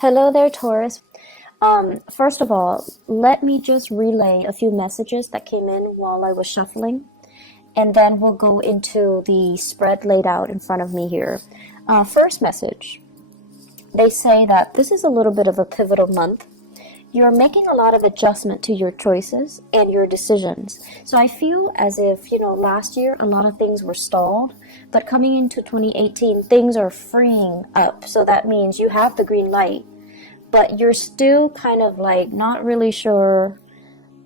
Hello there, Taurus. First of all, let me just relay a few messages that came in while I was shuffling, and then we'll go into the spread laid out in front of me here. First message, they say that this is a little bit of a pivotal month. You're making a lot of adjustment to your choices and your decisions. So I feel as if, last year a lot of things were stalled, but coming into 2018, things are freeing up. So that means you have the green light, but you're still kind of like not really sure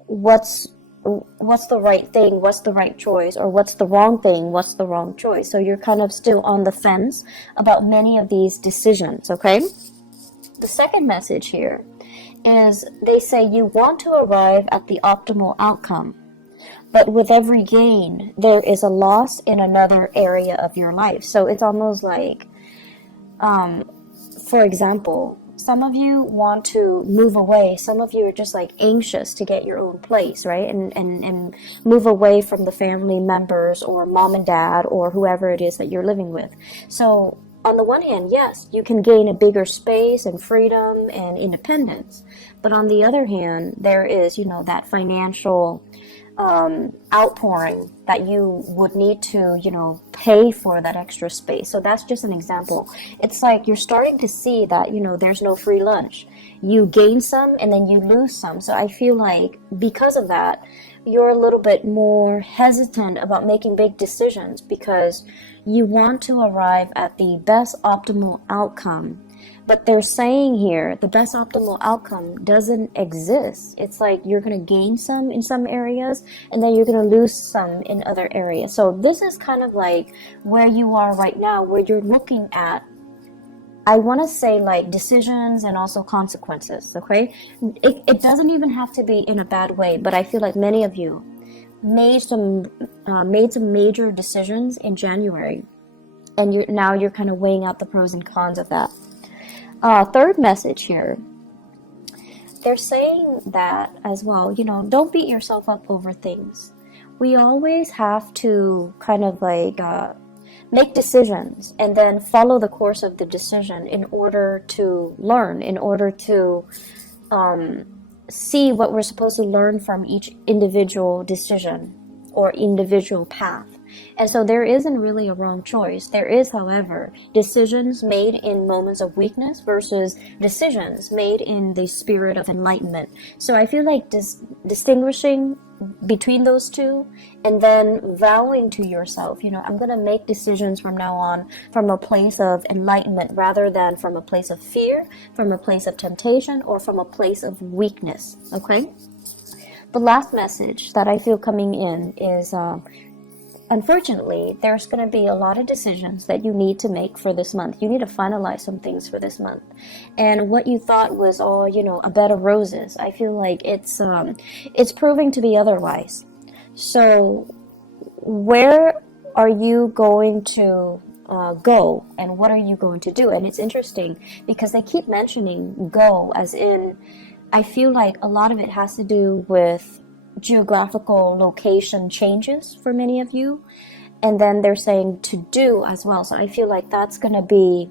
what's the right thing, what's the right choice, or what's the wrong thing, what's the wrong choice. So you're kind of still on the fence about many of these decisions, okay? The second message here is they say you want to arrive at the optimal outcome, but with every gain, there is a loss in another area of your life. So it's almost like, for example, some of you want to move away. Some of you are just like anxious to get your own place, right? And move away from the family members or mom and dad or whoever it is that you're living with. So on the one hand, yes, you can gain a bigger space and freedom and independence. But on the other hand, there is, that financial outpouring that you would need to, pay for that extra space. So that's just an example. It's like you're starting to see that, there's no free lunch. You gain some and then you lose some. So I feel like because of that, you're a little bit more hesitant about making big decisions because you want to arrive at the best optimal outcome. But they're saying here the best optimal outcome doesn't exist. It's like you're going to gain some in some areas and then you're going to lose some in other areas. So this is kind of like where you are right now, where you're looking at, I want to say, like decisions and also consequences, okay? It doesn't even have to be in a bad way, but I feel like many of you made some major decisions in January, and you're kind of weighing out the pros and cons of that. Third message here, they're saying that as well, don't beat yourself up over things. We always have to kind of like make decisions and then follow the course of the decision in order to learn, in order to see what we're supposed to learn from each individual decision or individual path. And so there isn't really a wrong choice. There is, however, decisions made in moments of weakness versus decisions made in the spirit of enlightenment. So I feel like distinguishing between those two and then vowing to yourself, I'm going to make decisions from now on from a place of enlightenment rather than from a place of fear, from a place of temptation, or from a place of weakness, okay? The last message that I feel coming in is unfortunately, there's going to be a lot of decisions that you need to make for this month. You need to finalize some things for this month. And what you thought was all, a bed of roses, I feel like it's proving to be otherwise. So where are you going to go and what are you going to do? And it's interesting because they keep mentioning go as in, I feel like a lot of it has to do with geographical location changes for many of you, and then they're saying to do as well. So I feel like that's going to be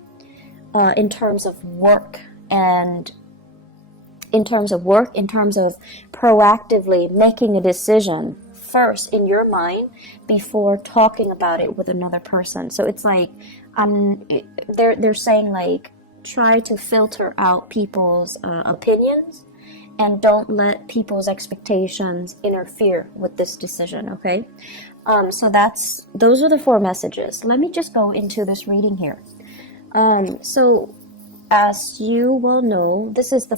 in terms of work and in terms of proactively making a decision first in your mind before talking about it with another person. So it's like they're saying like try to filter out people's opinions and don't let people's expectations interfere with this decision, okay? So those are the 4 messages. Let me just go into this reading here. So as you will know, this is the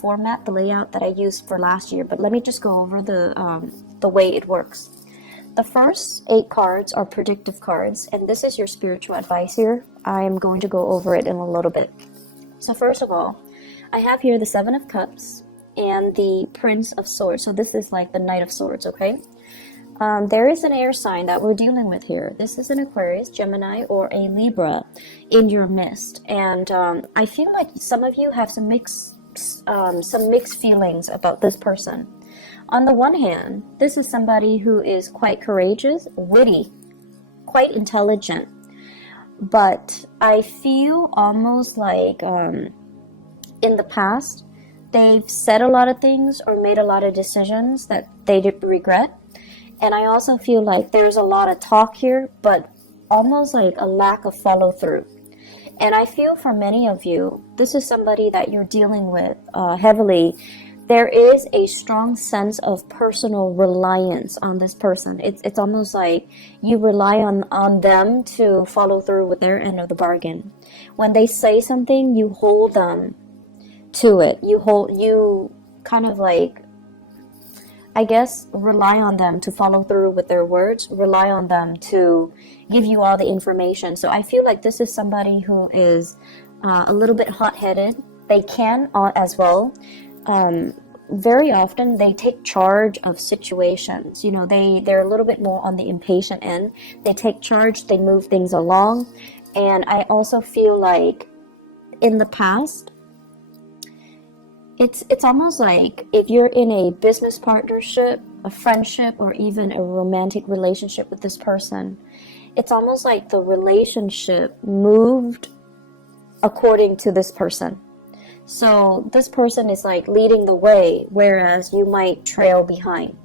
format, the layout that I used for last year, but let me just go over the way it works. The first 8 cards are predictive cards, and this is your spiritual advice here. I am going to go over it in a little bit. So first of all, I have here the 7 of Cups and the Prince of Swords. So this is like the Knight of Swords, okay? There is an air sign that we're dealing with here. This is an Aquarius, Gemini, or a Libra in your midst. And I feel like some of you have some mixed feelings about this person. On the one hand, this is somebody who is quite courageous, witty, quite intelligent. But I feel almost like in the past, they've said a lot of things or made a lot of decisions that they did regret. And I also feel like there's a lot of talk here, but almost like a lack of follow through. And I feel for many of you, this is somebody that you're dealing with heavily. There is a strong sense of personal reliance on this person. It's almost like you rely on them to follow through with their end of the bargain. When they say something, you hold them to it. You kind of like, I guess, rely on them to follow through with their words, rely on them to give you all the information. So I feel like this is somebody who is a little bit hot-headed. They can as well. Very often they take charge of situations. You know, they're a little bit more on the impatient end. They take charge, they move things along. And I also feel like in the past, it's almost like if you're in a business partnership, a friendship, or even a romantic relationship with this person, it's almost like the relationship moved according to this person. So this person is like leading the way, whereas you might trail behind.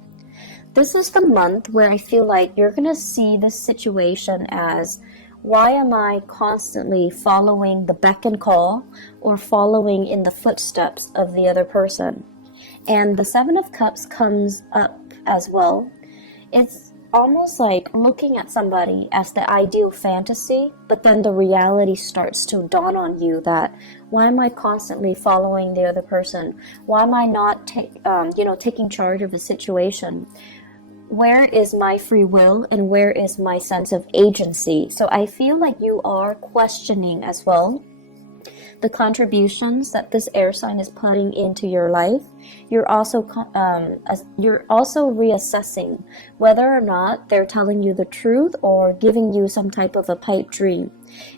This is the month where I feel like you're going to see this situation as, why am I constantly following the beck and call or following in the footsteps of the other person? And the Seven of Cups comes up as well. It's almost like looking at somebody as the ideal fantasy, but then the reality starts to dawn on you that, why am I constantly following the other person? Why am I not taking charge of a situation? Where is my free will and where is my sense of agency? So I feel like you are questioning as well the contributions that this air sign is putting into your life. You're also reassessing whether or not they're telling you the truth or giving you some type of a pipe dream.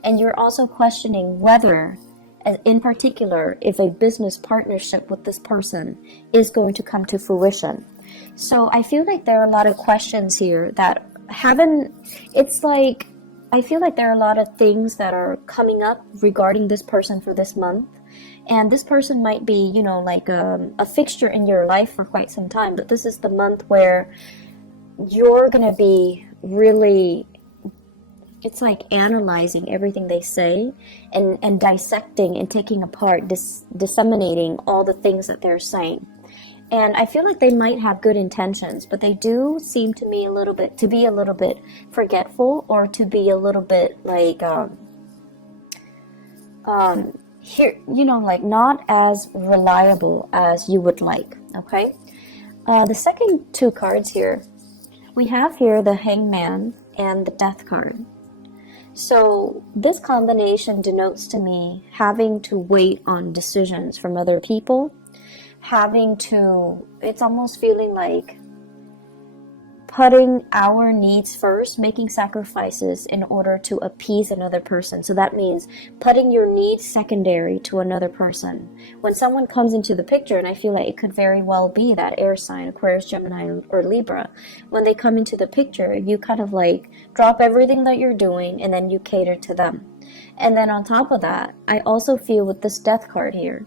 And you're also questioning whether, in particular, if a business partnership with this person is going to come to fruition. So I feel like there are a lot of questions here that I feel like there are a lot of things that are coming up regarding this person for this month. And this person might be, like a fixture in your life for quite some time. But this is the month where you're going to be really, it's like analyzing everything they say and dissecting and taking apart, disseminating all the things that they're saying. And I feel like they might have good intentions, but they do seem to me to be a little bit forgetful, or to be a little bit like, like not as reliable as you would like. Okay. The second two cards here, we have here the Hangman and the Death card. So this combination denotes to me having to wait on decisions from other people. It's almost feeling like putting our needs first, making sacrifices in order to appease another person. So that means putting your needs secondary to another person. When someone comes into the picture, and I feel like it could very well be that air sign, Aquarius, Gemini, or Libra, when they come into the picture, you kind of like drop everything that you're doing and then you cater to them. And then on top of that, I also feel with this Death card here,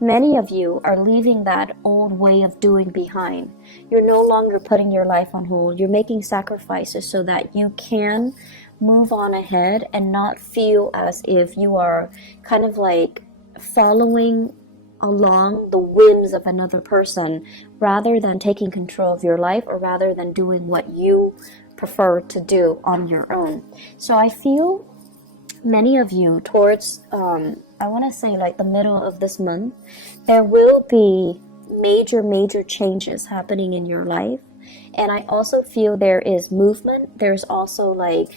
many of you are leaving that old way of doing behind. You're no longer putting your life on hold. You're making sacrifices so that you can move on ahead and not feel as if you are kind of like following along the whims of another person, rather than taking control of your life, or rather than doing what you prefer to do on your own. So I feel many of you towards I want to say like the middle of this month, there will be major changes happening in your life. And I also feel there is movement. There's also like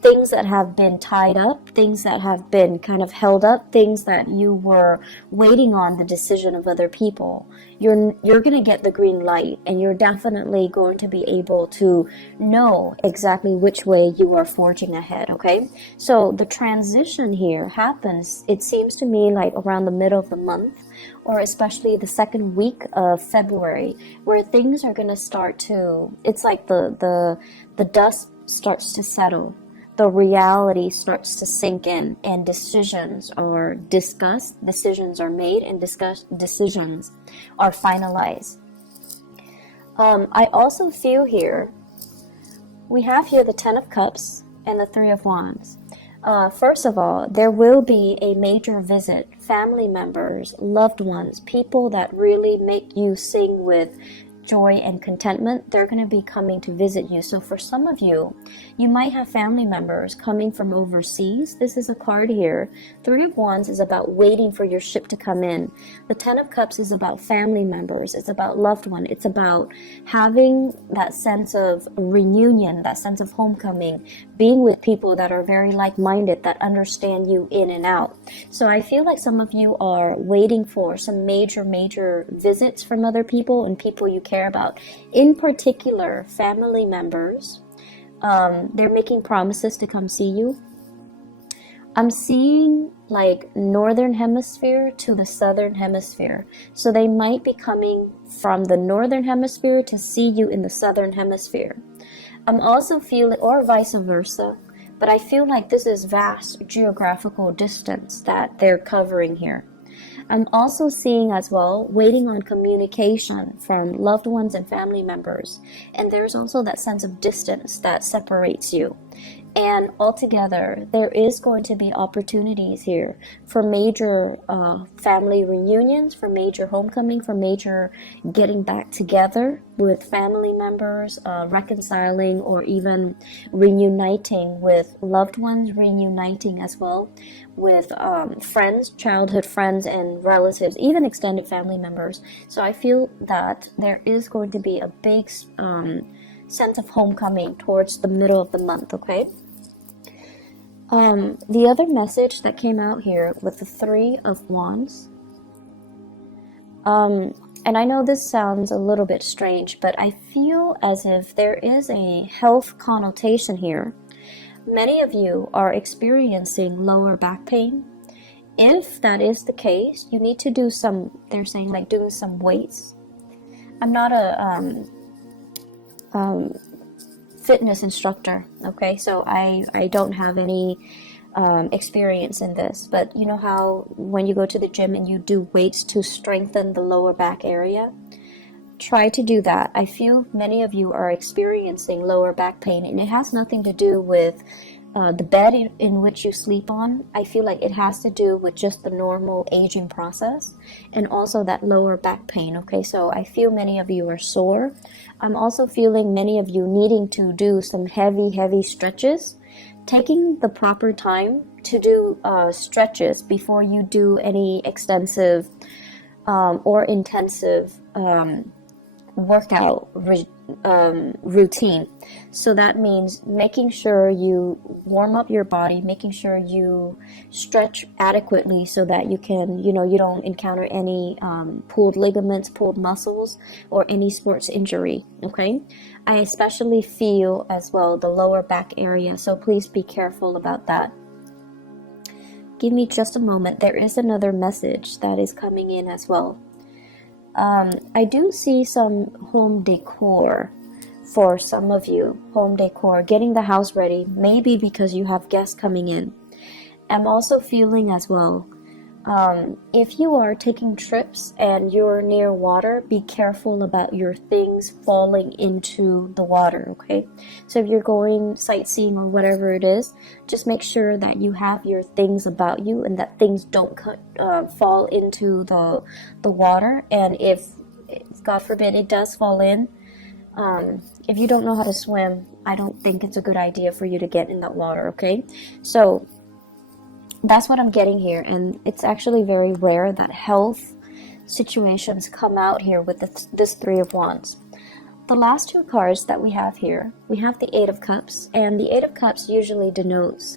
things that have been tied up, things that have been kind of held up, things that you were waiting on the decision of other people. You're going to get the green light, and you're definitely going to be able to know exactly which way you are forging ahead, okay? So the transition here happens, it seems to me, like around the middle of the month, or especially the second week of February, where things are going to start to, it's like the dust starts to settle. the reality starts to sink in, and decisions are discussed, decisions are made, and decisions are finalized. I also feel here, we have here the Ten of Cups and the Three of Wands. First of all, there will be a major visit, family members, loved ones, people that really make you sing with joy and contentment. They're going to be coming to visit you. So for some of you, you might have family members coming from overseas. This is a card here. Three of Wands is about waiting for your ship to come in. The Ten of Cups is about family members. It's about loved one. It's about having that sense of reunion, that sense of homecoming, being with people that are very like-minded, that understand you in and out. So I feel like some of you are waiting for some major visits from other people and people you care about. In particular, family members. They're making promises to come see you. I'm seeing like northern hemisphere to the southern hemisphere. So they might be coming from the northern hemisphere to see you in the southern hemisphere. I'm also feeling, or vice versa, but I feel like this is vast geographical distance that they're covering here. I'm also seeing as well, waiting on communication from loved ones and family members. And there's also that sense of distance that separates you. And altogether, there is going to be opportunities here for major family reunions, for major homecoming, for major getting back together with family members, reconciling or even reuniting with loved ones, reuniting as well with friends, childhood friends and relatives, even extended family members. So I feel that there is going to be a big sense of homecoming towards the middle of the month, okay? The other message that came out here with the Three of Wands, and I know this sounds a little bit strange, but I feel as if there is a health connotation here. Many of you are experiencing lower back pain. If that is the case, you need to do some, they're saying like doing some weights. I'm not a fitness instructor, okay, so I don't have any experience in this, but you know how when you go to the gym and you do weights to strengthen the lower back area? Try to do that. I feel many of you are experiencing lower back pain, and it has nothing to do with the bed in which you sleep on. I feel like it has to do with just the normal aging process and also that lower back pain, okay? So I feel many of you are sore. I'm also feeling many of you needing to do some heavy stretches. Taking the proper time to do stretches before you do any extensive or intensive workout routine. So that means making sure you warm up your body, making sure you stretch adequately so that you can, you don't encounter any pulled ligaments, pulled muscles, or any sports injury, okay? I especially feel as well the lower back area, so please be careful about that. Give me just a moment. There is another message that is coming in as well. I do see some home decor for some of you. Home decor, getting the house ready, maybe because you have guests coming in. I'm also feeling as well, if you are taking trips and you're near water, be careful about your things falling into the water, okay? So if you're going sightseeing or whatever it is, just make sure that you have your things about you and that things don't fall into the water. And if, God forbid, it does fall in, if you don't know how to swim, I don't think it's a good idea for you to get in that water, okay? So that's what I'm getting here, and it's actually very rare that health situations come out here with this Three of Wands. The last two cards that we have here, we have the Eight of Cups, and the Eight of Cups usually denotes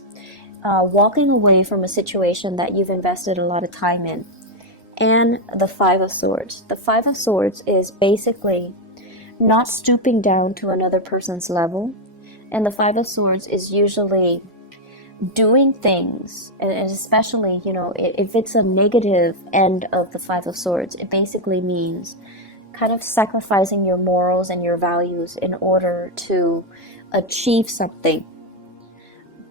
walking away from a situation that you've invested a lot of time in, and the Five of Swords. The Five of Swords is basically not stooping down to another person's level, and the Five of Swords is usually doing things, and especially, if it's a negative end of the Five of Swords, it basically means kind of sacrificing your morals and your values in order to achieve something.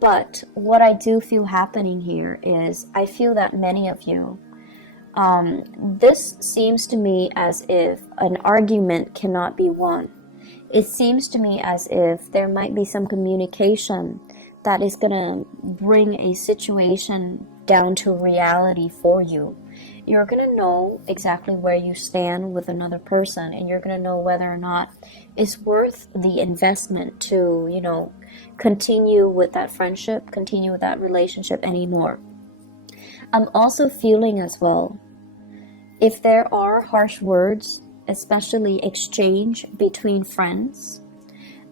But what I do feel happening here is I feel that many of you, this seems to me as if an argument cannot be won. It seems to me as if there might be some communication that is going to bring a situation down to reality for you. You're going to know exactly where you stand with another person, and you're going to know whether or not it's worth the investment to, you know, continue with that friendship, continue with that relationship anymore. I'm also feeling as well, if there are harsh words, especially exchange between friends,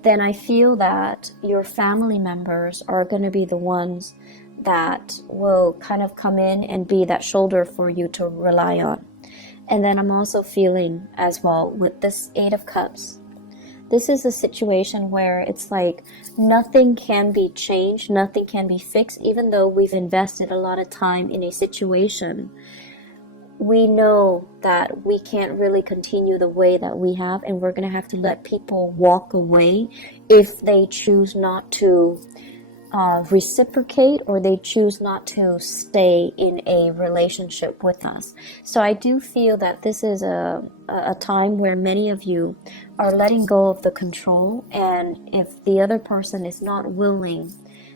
then I feel that your family members are going to be the ones that will kind of come in and be that shoulder for you to rely on. And then I'm also feeling as well with this Eight of Cups, this is a situation where it's like nothing can be changed, nothing can be fixed, even though we've invested a lot of time in a situation. We know that we can't really continue the way that we have, and we're going to have to let people walk away if they choose not to reciprocate, or they choose not to stay in a relationship with us. So I do feel that this is a time where many of you are letting go of the control, and if the other person is not willing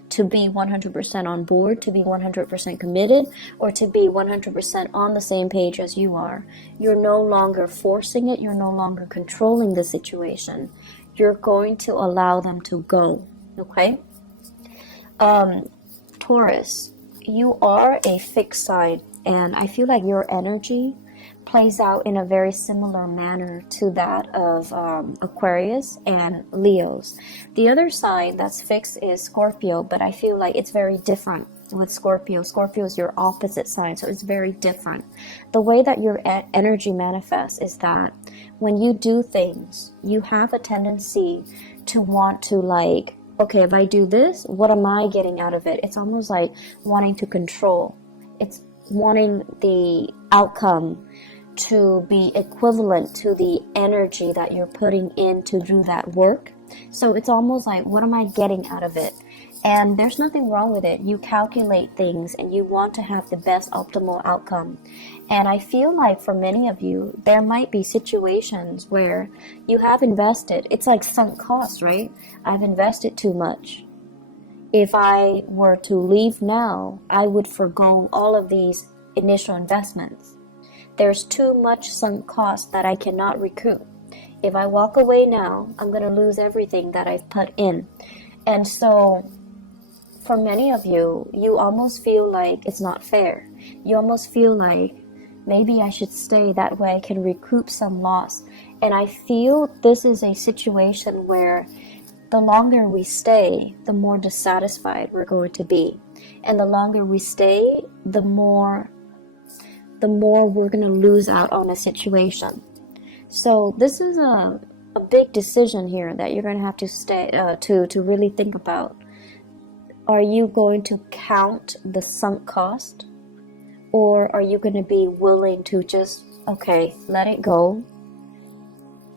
to be 100% on board, to be 100% committed, or to be 100% on the same page as you are, you're no longer forcing it, you're no longer controlling the situation. You're going to allow them to go, okay? Taurus, you are a fixed sign, and I feel like your energy plays out in a very similar manner to that of Aquarius and Leos. The other sign that's fixed is Scorpio, but I feel like it's very different with Scorpio. Scorpio is your opposite sign, so it's very different. The way that your energy manifests is that when you do things, you have a tendency to want to, like, okay, if I do this, what am I getting out of it? It's almost like wanting to control. It's wanting the outcome to be equivalent to the energy that you're putting in to do that work. So it's almost like, what am I getting out of it? And there's nothing wrong with it. You calculate things and you want to have the best optimal outcome. And I feel like for many of you, there might be situations where you have invested. It's like sunk cost, right? I've invested too much. If I were to leave now, I would forgo all of these initial investments. There's too much sunk cost that I cannot recoup. If I walk away now, I'm going to lose everything that I've put in. And so for many of you, you almost feel like it's not fair. You almost feel like maybe I should stay, that way I can recoup some loss. And I feel this is a situation where the longer we stay, the more dissatisfied we're going to be. And the longer we stay, the more we're going to lose out on a situation. So this is a big decision here that you're going to have to stay to really think about. Are you going to count the sunk cost, or are you going to be willing to just, okay, let it go?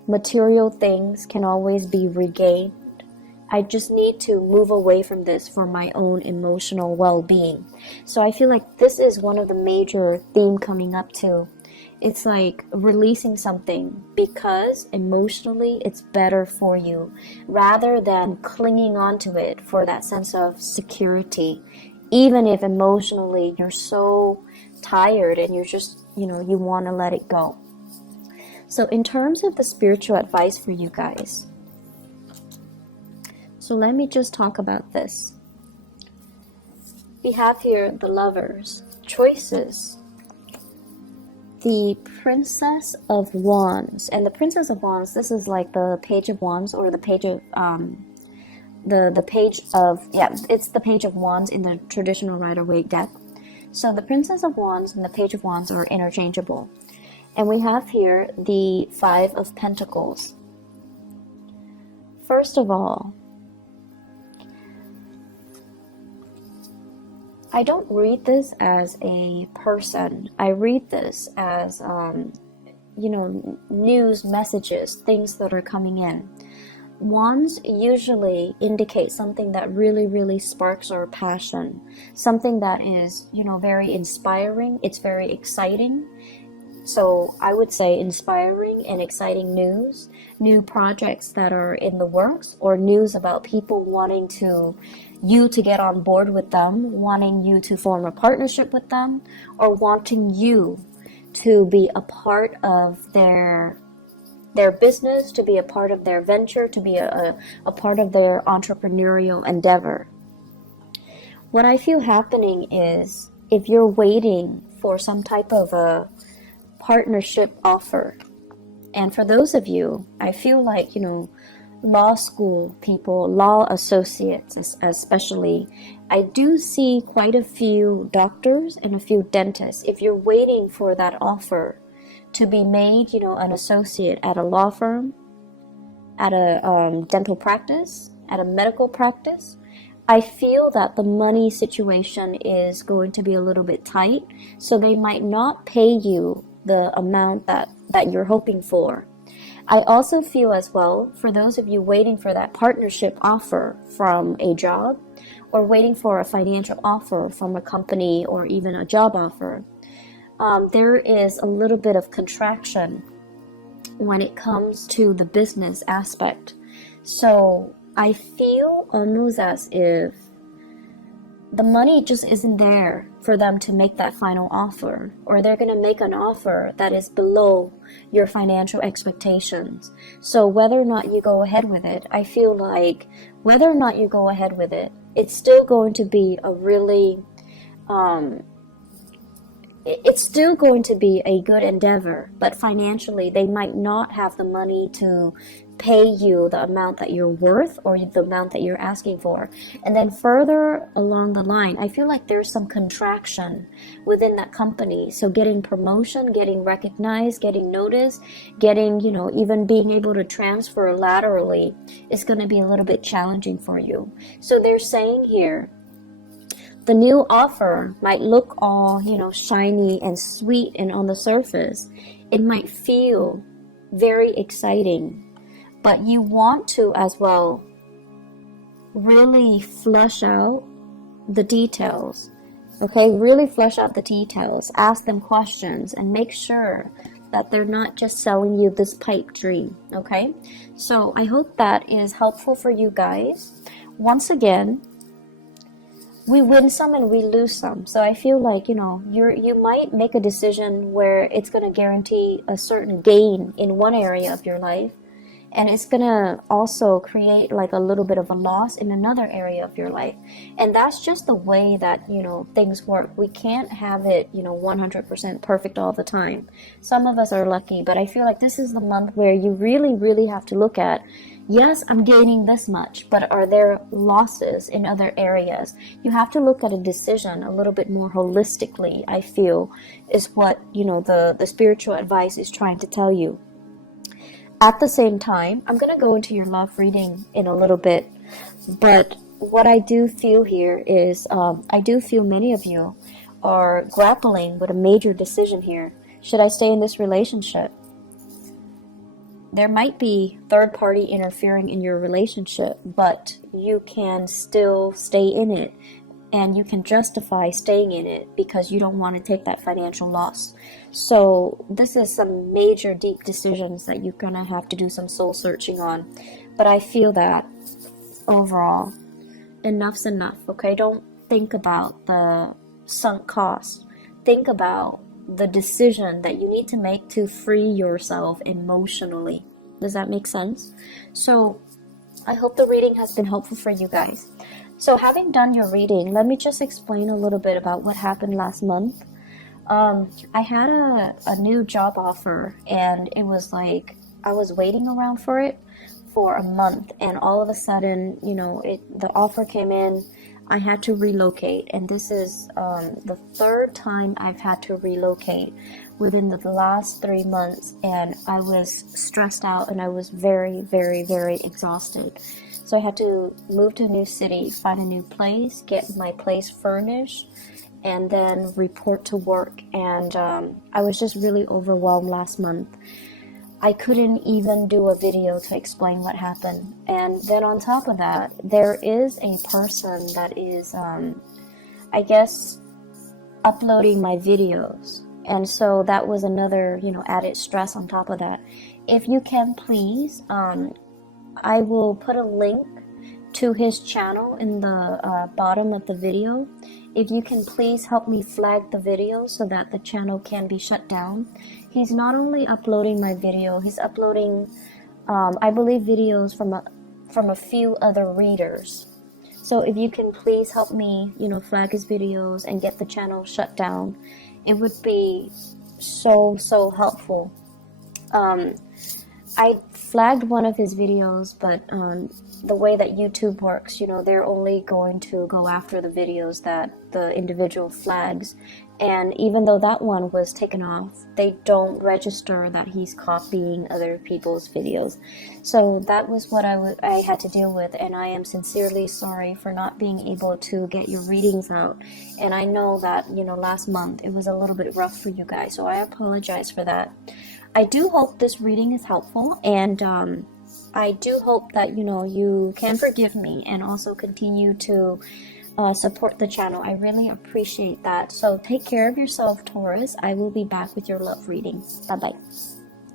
Material things can always be regained. I just need to move away from this for my own emotional well-being. So I feel like this is one of the major themes coming up too. It's like releasing something because emotionally it's better for you, rather than clinging on to it for that sense of security. Even if emotionally you're so tired and you're just, you want to let it go. So in terms of the spiritual advice for you guys, so let me just talk about this. We have here the Lovers, choices, the Princess of Wands. And the Princess of Wands, this is like the Page of Wands, or the page of the page of, it's the Page of Wands in the traditional Rider-Waite deck. So the Princess of Wands and the Page of Wands are interchangeable. And we have here the Five of Pentacles. First of all, I don't read this as a person. I read this as, news messages, things that are coming in. Wands usually indicate something that really, really sparks our passion, something that is, very inspiring. It's very exciting. So I would say inspiring and exciting news, new projects that are in the works, or news about people wanting you to get on board with them, wanting you to form a partnership with them, or wanting you to be a part of their business, to be a part of their venture, to be a part of their entrepreneurial endeavor. What I feel happening is, if you're waiting for some type of a partnership offer, and for those of you, I feel like, law school people, law associates especially, I do see quite a few doctors and a few dentists. If you're waiting for that offer to be made, an associate at a law firm, at a dental practice, at a medical practice, I feel that the money situation is going to be a little bit tight, so they might not pay you the amount that you're hoping for. I also feel as well, for those of you waiting for that partnership offer from a job, or waiting for a financial offer from a company, or even a job offer, there is a little bit of contraction when it comes to the business aspect. So I feel almost as if the money just isn't there for them to make that final offer, or they're going to make an offer that is below your financial expectations. So whether or not you go ahead with it, I feel like whether or not you go ahead with it, it's still going to be a really it's still going to be a good endeavor, but financially they might not have the money to pay you the amount that you're worth, or the amount that you're asking for. And then further along the line, I feel like there's some contraction within that company. So getting promotion, getting recognized, getting noticed, getting, even being able to transfer laterally is going to be a little bit challenging for you. So they're saying here, the new offer might look all, shiny and sweet, and on the surface, it might feel very exciting, but you want to as well really flesh out the details. Okay, really flesh out the details, ask them questions, and make sure that they're not just selling you this pipe dream. Okay, so I hope that is helpful for you guys. Once again, we win some and we lose some. So I feel like, you might make a decision where it's going to guarantee a certain gain in one area of your life, and it's going to also create like a little bit of a loss in another area of your life. And that's just the way that, things work. We can't have it, 100% perfect all the time. Some of us are lucky, but I feel like this is the month where you really, really have to look at, yes, I'm gaining this much, but are there losses in other areas? You have to look at a decision a little bit more holistically, I feel, is what, the spiritual advice is trying to tell you. At the same time, I'm going to go into your love reading in a little bit, but what I do feel here is, I do feel many of you are grappling with a major decision here. Should I stay in this relationship? There might be third party interfering in your relationship, but you can still stay in it, and you can justify staying in it because you don't want to take that financial loss. So this is some major deep decisions that you're going to have to do some soul searching on. But I feel that overall, enough's enough, okay? Don't think about the sunk cost. Think about the decision that you need to make to free yourself emotionally. Does that make sense? So I hope the reading has been helpful for you guys. So having done your reading, let me just explain a little bit about what happened last month. I had a new job offer, and it was like I was waiting around for it for a month, and all of a sudden, the offer came in. I had to relocate, and this is the third time I've had to relocate within the last 3 months, and I was stressed out, and I was very, very, very exhausted. So I had to move to a new city, find a new place, get my place furnished, and then report to work. And I was just really overwhelmed last month. I couldn't even do a video to explain what happened. And then on top of that, there is a person that is, I guess, uploading my videos. And so that was another, added stress on top of that. If you can, please, I will put a link to his channel in the bottom of the video. If you can please help me flag the video so that the channel can be shut down. He's not only uploading my video, he's uploading, I believe, videos from a few other readers. So if you can please help me, flag his videos and get the channel shut down, it would be so helpful. I flagged one of his videos, but the way that YouTube works, they're only going to go after the videos that the individual flags. And even though that one was taken off, they don't register that he's copying other people's videos. So that was what I had to deal with, and I am sincerely sorry for not being able to get your readings out. And I know that, last month it was a little bit rough for you guys, so I apologize for that. I do hope this reading is helpful, and I do hope that, you can forgive me and also continue to support the channel. I really appreciate that. So take care of yourself, Taurus. I will be back with your love reading. Bye-bye.